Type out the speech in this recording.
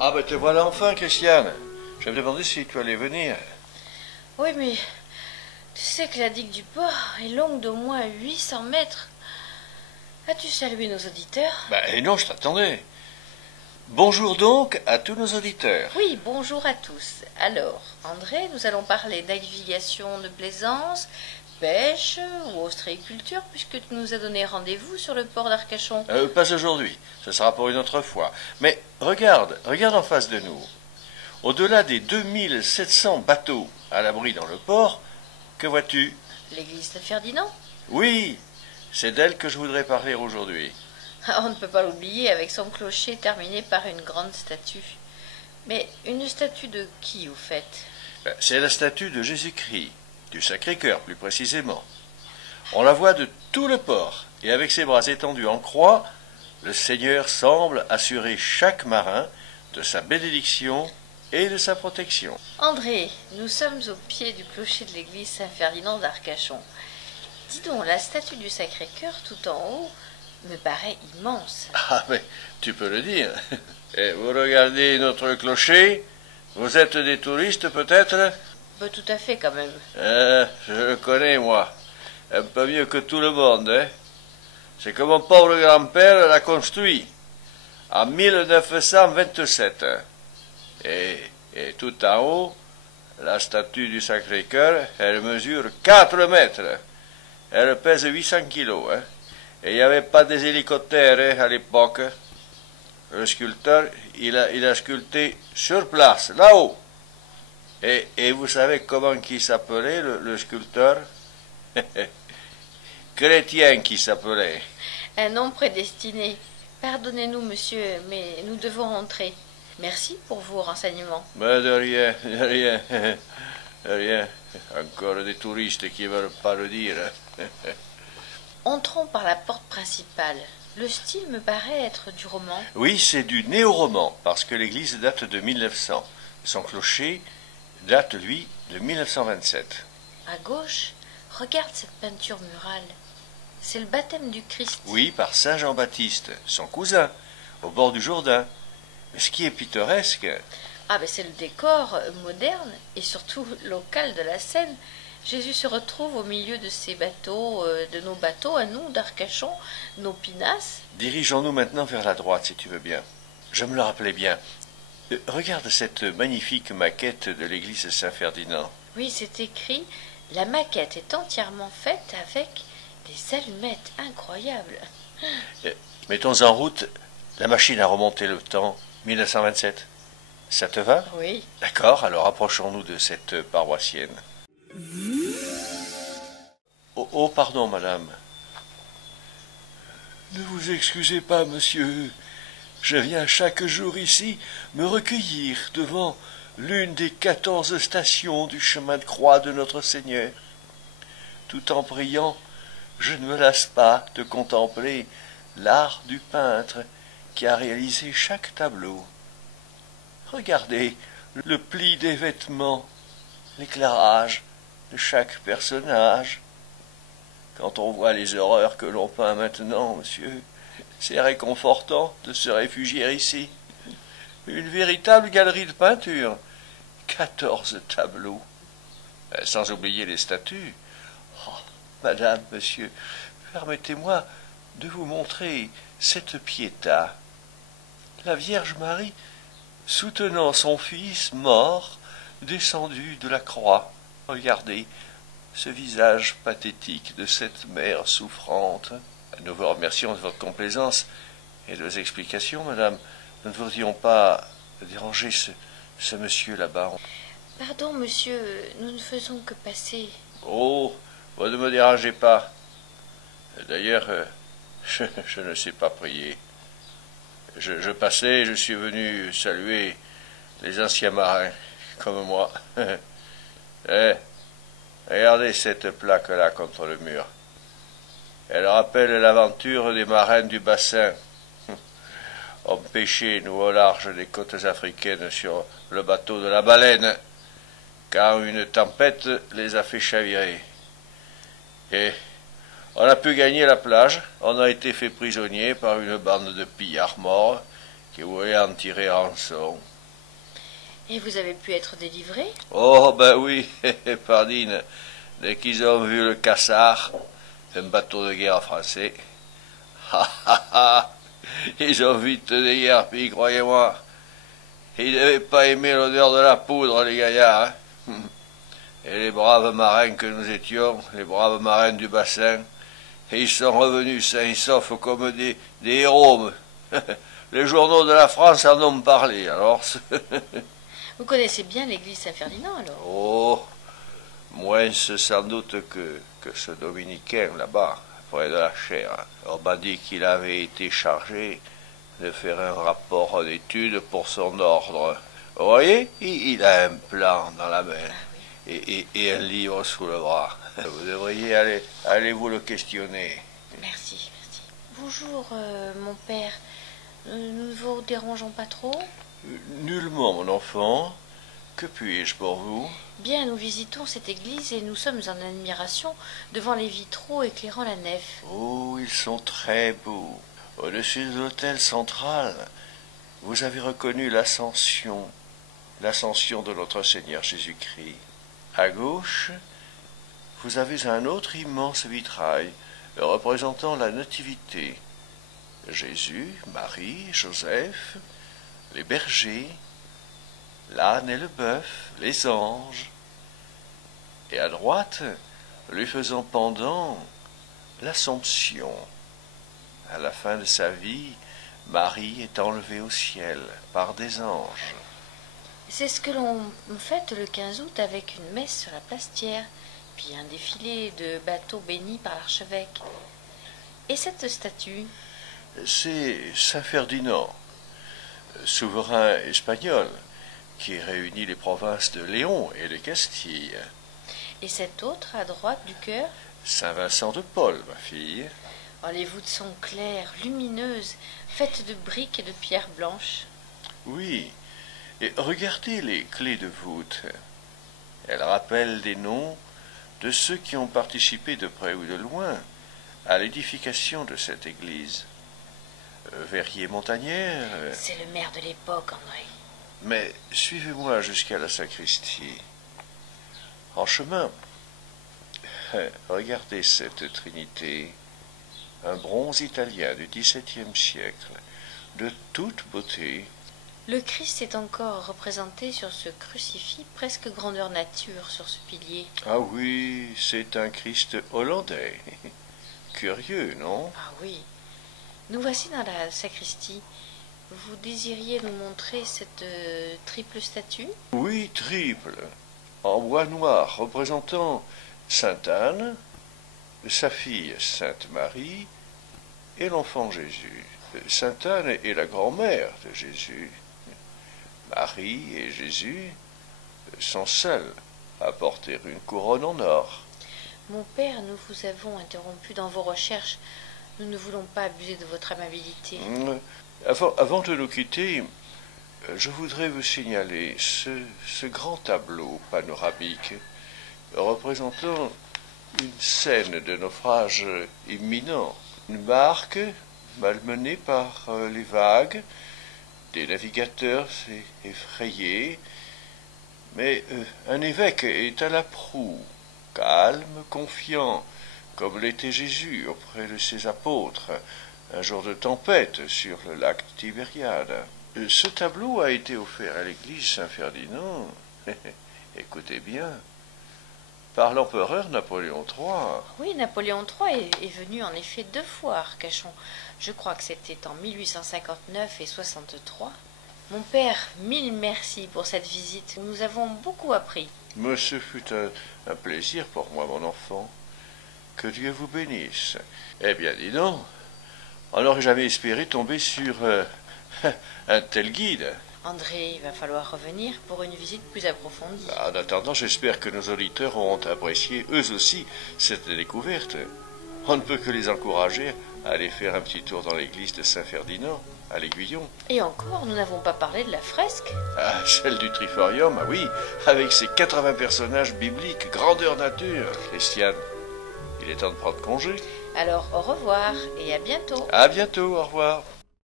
Ah ben te voilà enfin, Christiane. Je me demandais si tu allais venir. Oui, mais tu sais que la digue du port est longue d'au moins 800 mètres. As-tu salué nos auditeurs? Et non, je t'attendais. Bonjour donc à tous nos auditeurs. Oui, bonjour à tous. Alors, André, nous allons parler navigation de plaisance, pêche ou ostréiculture, puisque tu nous as donné rendez-vous sur le port d'Arcachon. Pas aujourd'hui, ce sera pour une autre fois. Mais regarde en face de nous. Au-delà des 2700 bateaux à l'abri dans le port, que vois-tu? L'église Saint-Ferdinand? Oui, c'est d'elle que je voudrais parler aujourd'hui. Ah, on ne peut pas l'oublier avec son clocher terminé par une grande statue. Mais une statue de qui, au fait? C'est la statue de Jésus-Christ, du Sacré-Cœur plus précisément. On la voit de tout le port, et avec ses bras étendus en croix, le Seigneur semble assurer chaque marin de sa bénédiction et de sa protection. André, nous sommes au pied du clocher de l'église Saint-Ferdinand d'Arcachon. Dis donc, la statue du Sacré-Cœur tout en haut me paraît immense. Ah, mais tu peux le dire. Et vous regardez notre clocher, vous êtes des touristes peut-être? Tout à fait quand même. Je le connais, moi. Un peu mieux que tout le monde, hein. C'est que mon pauvre grand-père l'a construit en 1927. Et tout en haut, la statue du Sacré-Cœur, elle mesure 4 mètres. Elle pèse 800 kilos, hein. Et il n'y avait pas des hélicoptères hein, à l'époque. Le sculpteur, il a sculpté sur place, là-haut. Et vous savez comment qui s'appelait le sculpteur? Chrétien qui s'appelait. Un nom prédestiné. Pardonnez-nous, monsieur, mais nous devons rentrer. Merci pour vos renseignements. Mais de rien, de rien, de rien. Encore des touristes qui veulent pas le dire. Entrons par la porte principale. Le style me paraît être du roman. Oui, c'est du néo-roman, parce que l'église date de 1900. Son clocher date, lui, de 1927. À gauche, regarde cette peinture murale. C'est le baptême du Christ. Oui, par Saint Jean-Baptiste, son cousin, au bord du Jourdain. Mais ce qui est pittoresque... Ah, ben c'est le décor moderne et surtout local de la scène. Jésus se retrouve au milieu de ces bateaux, de nos bateaux à nous, d'Arcachon, nos pinasses. Dirigeons-nous maintenant vers la droite, si tu veux bien. Je me le rappelais bien. Regarde cette magnifique maquette de l'église Saint-Ferdinand. Oui, c'est écrit. La maquette est entièrement faite avec des allumettes incroyables. Mettons en route la machine à remonter le temps, 1927. Ça te va? Oui. D'accord, alors approchons-nous de cette paroissienne. Oh, pardon, madame. Ne vous excusez pas, monsieur. Je viens chaque jour ici me recueillir devant l'une des 14 stations du chemin de croix de notre Seigneur. Tout en priant, je ne me lasse pas de contempler l'art du peintre qui a réalisé chaque tableau. Regardez le pli des vêtements, l'éclairage de chaque personnage. Quand on voit les horreurs que l'on peint maintenant, monsieur, c'est réconfortant de se réfugier ici. Une véritable galerie de peinture. 14 tableaux. Sans oublier les statues. Oh, madame, monsieur, permettez-moi de vous montrer cette Pietà. La Vierge Marie soutenant son fils mort, descendu de la croix. Regardez ce visage pathétique de cette mère souffrante. Nous vous remercions de votre complaisance et de vos explications, madame. Nous ne voudrions pas déranger ce monsieur là-bas. Pardon, monsieur, nous ne faisons que passer. Oh, vous ne me dérangez pas. D'ailleurs, je ne sais pas prier. Je passais, je suis venu saluer les anciens marins, comme moi. Regardez cette plaque-là contre le mur. Elle rappelle l'aventure des marins du bassin. On pêchait, nous, au large des côtes africaines sur le bateau de la Baleine, quand une tempête les a fait chavirer. Et on a pu gagner la plage, on a été fait prisonnier par une bande de pillards morts qui voulaient en tirer rançon. Et vous avez pu être délivré? Oh, ben oui, pardine, dès qu'ils ont vu le Cassard, un bateau de guerre français, ils ont vite déguerpi, croyez-moi. Ils n'avaient pas aimé l'odeur de la poudre, les gaillards, hein. Et les braves marins que nous étions, les braves marins du bassin, ils sont revenus sains et saufs comme des héros. Les journaux de la France en ont parlé, alors. Vous connaissez bien l'église Saint-Ferdinand, alors? Oh, moins sans doute que ce dominicain là-bas, près de la chaire. On m'a dit qu'il avait été chargé de faire un rapport d'études pour son ordre. Vous voyez, il a un plan dans la main et un livre sous le bras. Vous devriez aller vous le questionner. Merci, merci. Bonjour, mon père. Nous ne vous dérangeons pas trop? Nullement, mon enfant. Que puis-je pour vous? Bien, nous visitons cette église et nous sommes en admiration devant les vitraux éclairant la nef. Oh, ils sont très beaux. Au-dessus de l'autel central, vous avez reconnu l'ascension de notre Seigneur Jésus-Christ. À gauche, vous avez un autre immense vitrail représentant la Nativité. Jésus, Marie, Joseph, les bergers, l'âne et le bœuf, les anges. Et à droite, lui faisant pendant, l'Assomption. À la fin de sa vie, Marie est enlevée au ciel par des anges. C'est ce que l'on fête le 15 août avec une messe sur la place Thiers, puis un défilé de bateaux bénis par l'archevêque. Et cette statue? C'est Saint Ferdinand, souverain espagnol, qui réunit les provinces de Léon et de Castille. Et cette autre, à droite du chœur? Saint Vincent de Paul, ma fille. Oh, les voûtes sont claires, lumineuses, faites de briques et de pierres blanches. Oui, et regardez les clés de voûte. Elles rappellent des noms de ceux qui ont participé de près ou de loin à l'édification de cette église. Verrier-Montagnère. C'est le maire de l'époque, André. Mais suivez-moi jusqu'à la sacristie. En chemin, regardez cette trinité, un bronze italien du XVIIe siècle, de toute beauté. Le Christ est encore représenté sur ce crucifix presque grandeur nature sur ce pilier. Ah oui, c'est un Christ hollandais. Curieux, non? Ah oui. Nous voici dans la sacristie. Vous désiriez nous montrer cette triple statue? Oui, triple, en bois noir, représentant Sainte Anne, sa fille Sainte Marie et l'enfant Jésus. Sainte Anne est la grand-mère de Jésus. Marie et Jésus sont seuls à porter une couronne en or. Mon père, nous vous avons interrompu dans vos recherches. Nous ne voulons pas abuser de votre amabilité. Avant de nous quitter, je voudrais vous signaler ce grand tableau panoramique représentant une scène de naufrage imminent. Une barque malmenée par les vagues, des navigateurs effrayés, mais un évêque est à la proue, calme, confiant, comme l'était Jésus auprès de ses apôtres, un jour de tempête sur le lac Tibériade. Ce tableau a été offert à l'église Saint-Ferdinand, écoutez bien, par l'empereur Napoléon III. Oui, Napoléon III est venu en effet 2 fois à Arcachon. Je crois que c'était en 1859 et 63. Mon père, 1000 merci pour cette visite. Nous avons beaucoup appris. Mais ce fut un plaisir pour moi, mon enfant. Que Dieu vous bénisse. Eh bien, dis donc, on n'aurait jamais espéré tomber sur un tel guide. André, il va falloir revenir pour une visite plus approfondie. En attendant, j'espère que nos auditeurs auront apprécié, eux aussi, cette découverte. On ne peut que les encourager à aller faire un petit tour dans l'église de Saint-Ferdinand, à l'Aiguillon. Et encore, nous n'avons pas parlé de la fresque. Ah, celle du Triforium, ah oui, avec ses 80 personnages bibliques, grandeur nature. Christiane, il est temps de prendre congé. Alors, au revoir et à bientôt. À bientôt, au revoir.